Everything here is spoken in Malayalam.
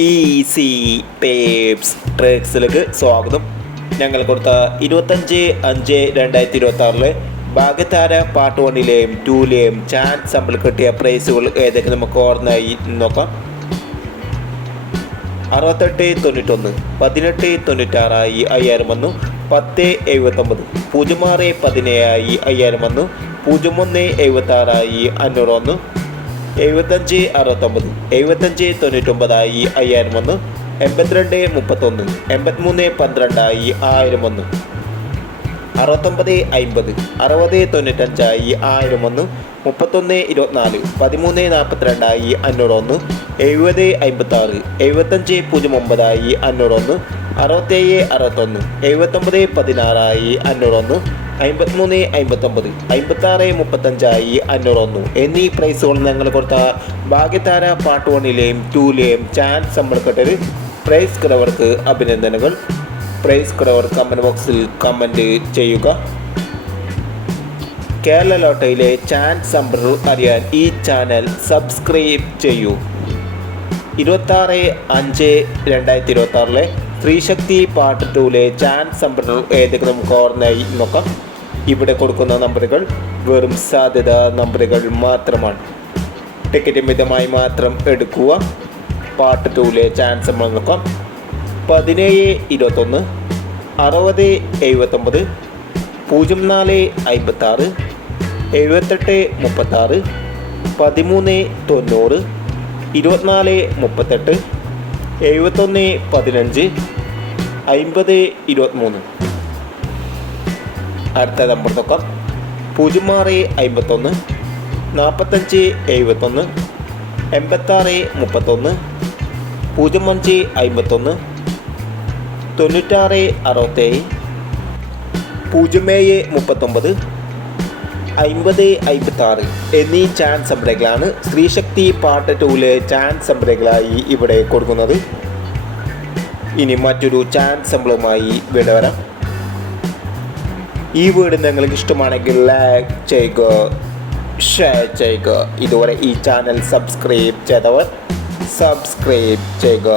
ഈസി ടേപ്സ് ട്രേക്സിലേക്ക് സ്വാഗതം. ഞങ്ങൾ കൊടുത്ത 25/5/2026 ഭാഗ്യതാര പാർട്ട് 1ലെയും 2ലെയും ചാൻസ് സാമ്പിൾ കിട്ടിയ പ്രൈസുകൾ ഏതൊക്കെ നമുക്ക് ഓർമ്മയായി നോക്കാം. 6891, 1896 5000 വന്നു. 1079, 0617 5000 വന്നു. 0176 500 വന്നു. 7569, 7599 5000 വന്നു. 8231, 8312 1000 വന്നു. 6950, 6095 1000 വന്നു. 3124, 1342 500 വന്നു. 7056, 7509 500 വന്നു. 6761, 7916 500 വന്നു. 5359, 5635 500 വന്നു എന്നീ പ്രൈസുകൾ ഞങ്ങൾ കൊടുത്ത ഭാഗ്യതാര പാർട്ട് 1ലെയും 2ലെയും ചാൻസ് സമ്പർക്കട്ടൊരു പ്രൈസ് കിടവർക്ക് അഭിനന്ദനങ്ങൾ. പ്രൈസ് കിടവർ കമൻറ്റ് ബോക്സിൽ കമൻറ്റ് ചെയ്യുക. കേരള ലോട്ടറിയിലെ ചാൻസ് സമ്പർക്കം അറിയാൻ ഈ ചാനൽ സബ്സ്ക്രൈബ് ചെയ്യൂ. 26/5/2026 സ്ത്രീശക്തി പാർട്ട് 2ലെ ചാൻസ് സമ്പർക്കം ഏതൊക്കെ നമുക്ക് ഓർമ്മയായി നോക്കാം. ഇവിടെ കൊടുക്കുന്ന നമ്പറുകൾ വെറും സാധ്യത നമ്പറുകൾ മാത്രമാണ്. ടിക്കറ്റ് മിതമായി മാത്രം എടുക്കുക. പാർട്ട് 2ലെ ചാൻസ് നമ്മൾ നോക്കാം. 1721, 6079, 0456, 7836, 1390, 2438, 7115, 5023. അടുത്ത നമ്പർ നോക്കാം. 0651, 4571, 8631, 0551, 9667, 0739, 5056 എന്നീ ചാൻസ് സംരംഭങ്ങളാണ് സ്ത്രീശക്തി പാർട്ട് 2ലെ ചാൻസ് സംരംഭങ്ങളായി ഇവിടെ കൊടുക്കുന്നത്. ഇനി മറ്റൊരു ചാൻസ് സംബളമായി വീണ്ടും വരാം. ഈ വീഡിയോ നിങ്ങൾക്ക് ഇഷ്ടമാണെങ്കിൽ ലൈക്ക് ചെയ്യുക, ഷെയർ ചെയ്യുക. ഇതുവരെ ഈ ചാനൽ സബ്സ്ക്രൈബ് ചെയ്തവർ സബ്സ്ക്രൈബ് ചെയ്യുക.